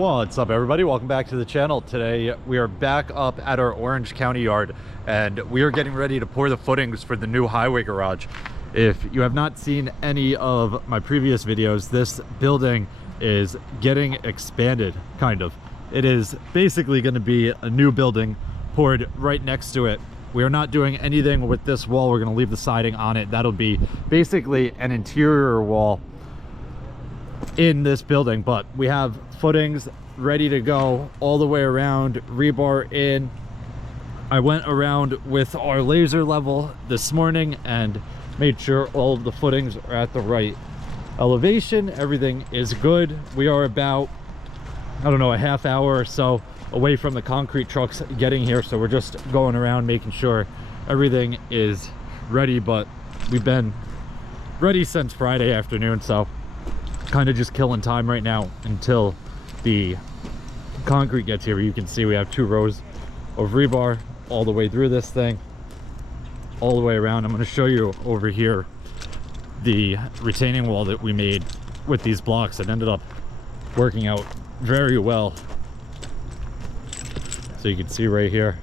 What's up, everybody? Welcome back to the channel. Today we are back up at our Orange County yard and we are getting ready to pour the footings for the new highway garage. If you have not seen any of my previous videos, this building is getting expanded, kind of. It is basically going to be a new building poured right next to it. We are not doing anything with this wall. We're going to leave the siding on it. That'll be basically an interior wall in this building, but we have footings ready to go all the way around, rebar in. I went around with our laser level this morning and made sure all of the footings are at the right elevation. Everything is good. We are about, I don't know, a half hour or so away from the concrete trucks getting here, so we're just going around making sure everything is ready. But we've been ready since Friday afternoon, so kind of just killing time right now until the concrete gets here. You can see we have 2 rows of rebar all the way through this thing, all the way around. I'm going to show you over here the retaining wall that we made with these blocks. It ended up working out very well. So you can see right here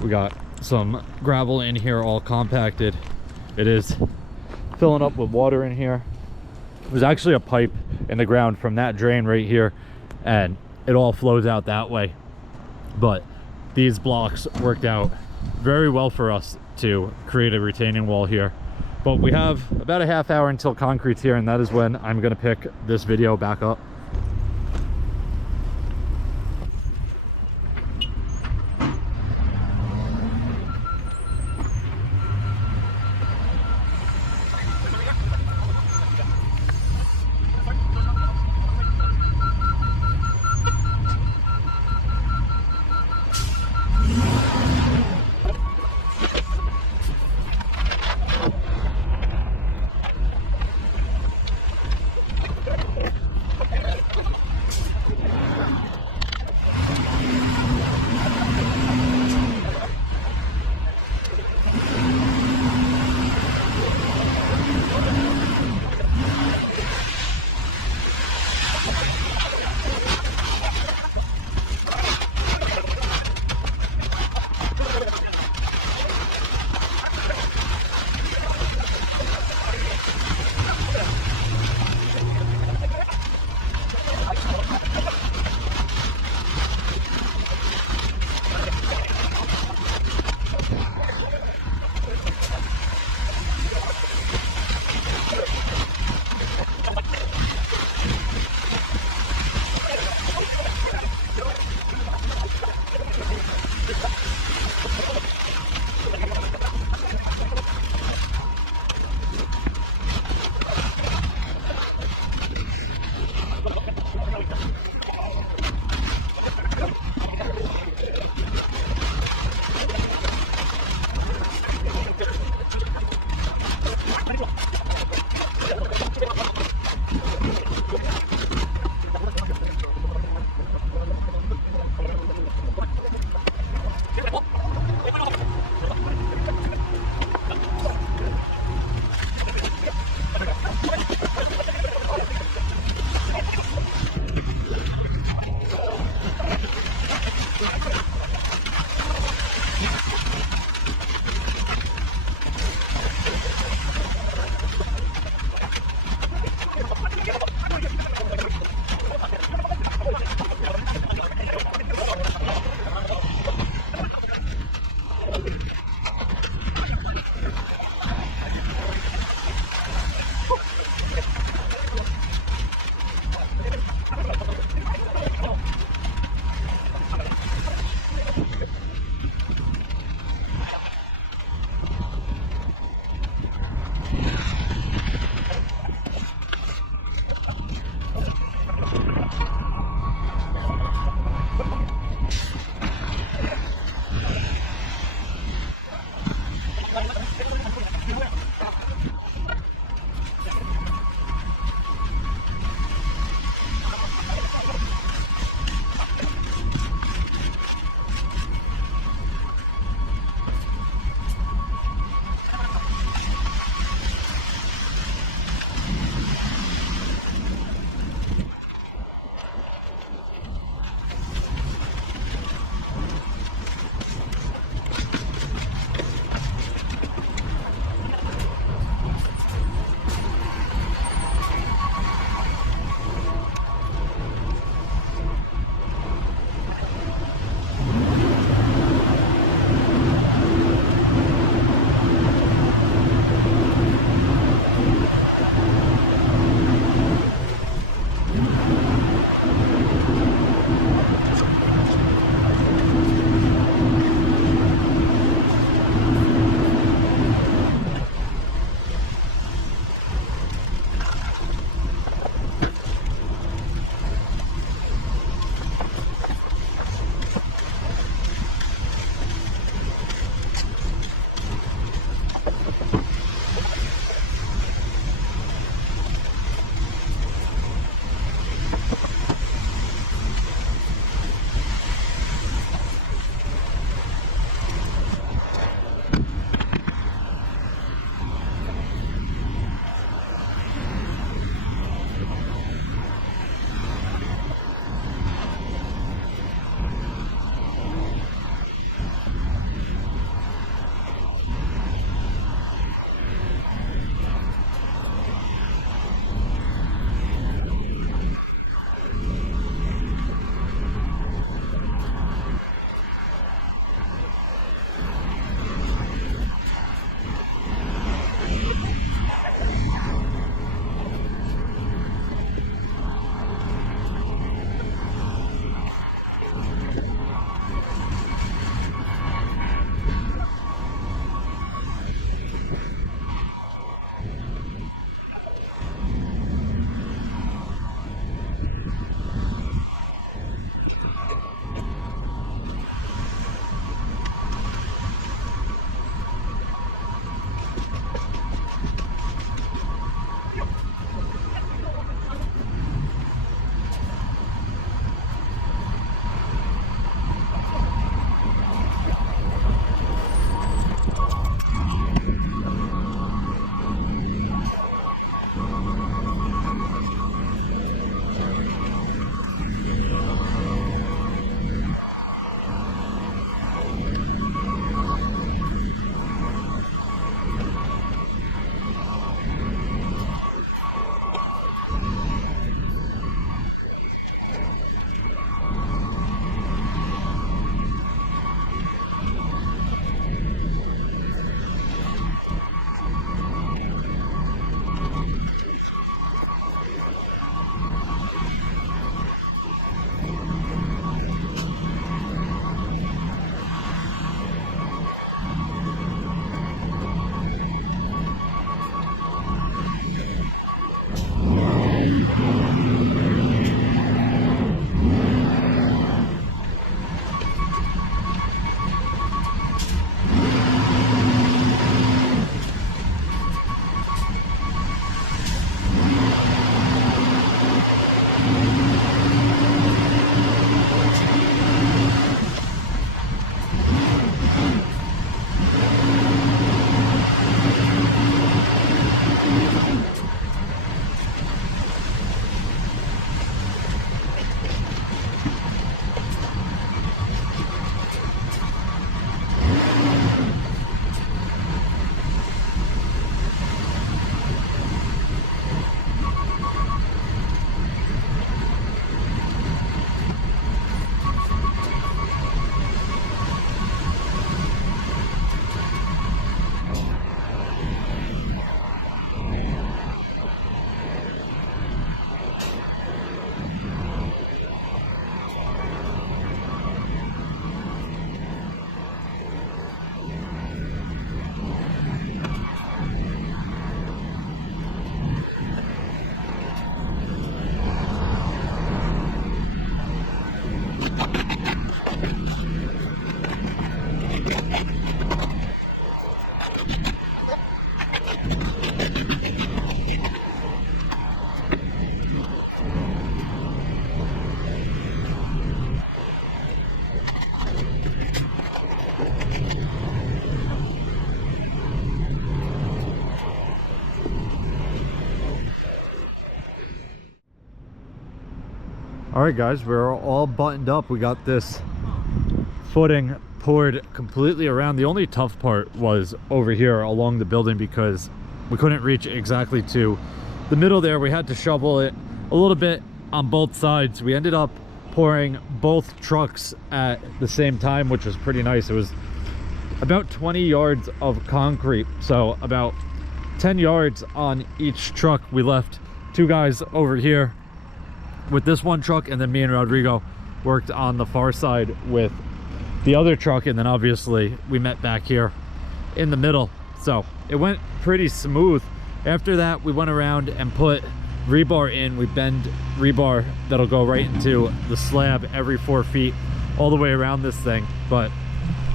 we got some gravel in here, all compacted. It is filling up with water in here. There's actually a pipe in the ground from that drain right here, and it all flows out that way. But these blocks worked out very well for us to create a retaining wall here. But we have about a half hour until concrete's here, and that is when I'm going to pick this video back up. All right, guys, we're all buttoned up. We got this footing poured completely around. The only tough part was over here along the building because we couldn't reach exactly to the middle there. We had to shovel it a little bit on both sides. We ended up pouring both trucks at the same time, which was pretty nice. It was about 20 yards of concrete, so about 10 yards on each truck. We left 2 guys over here with this one truck, and then me and Rodrigo worked on the far side with the other truck, and then obviously we met back here in the middle. So it went pretty smooth. After that, we went around and put rebar in. We bend rebar that'll go right into the slab every 4 feet all the way around this thing. But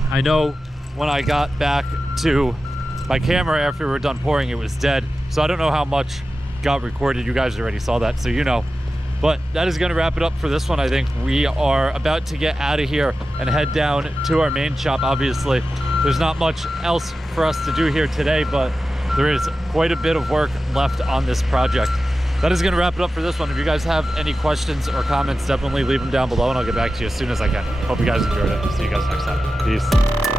I know when I got back to my camera after we were done pouring, it was dead, so I don't know how much got recorded. You guys already saw that, so you know. But that is going to wrap it up for this one. I think we are about to get out of here and head down to our main shop. Obviously, there's not much else for us to do here today, but there is quite a bit of work left on this project. That is going to wrap it up for this one. If you guys have any questions or comments, definitely leave them down below and I'll get back to you as soon as I can. Hope you guys enjoyed it. See you guys next time. Peace.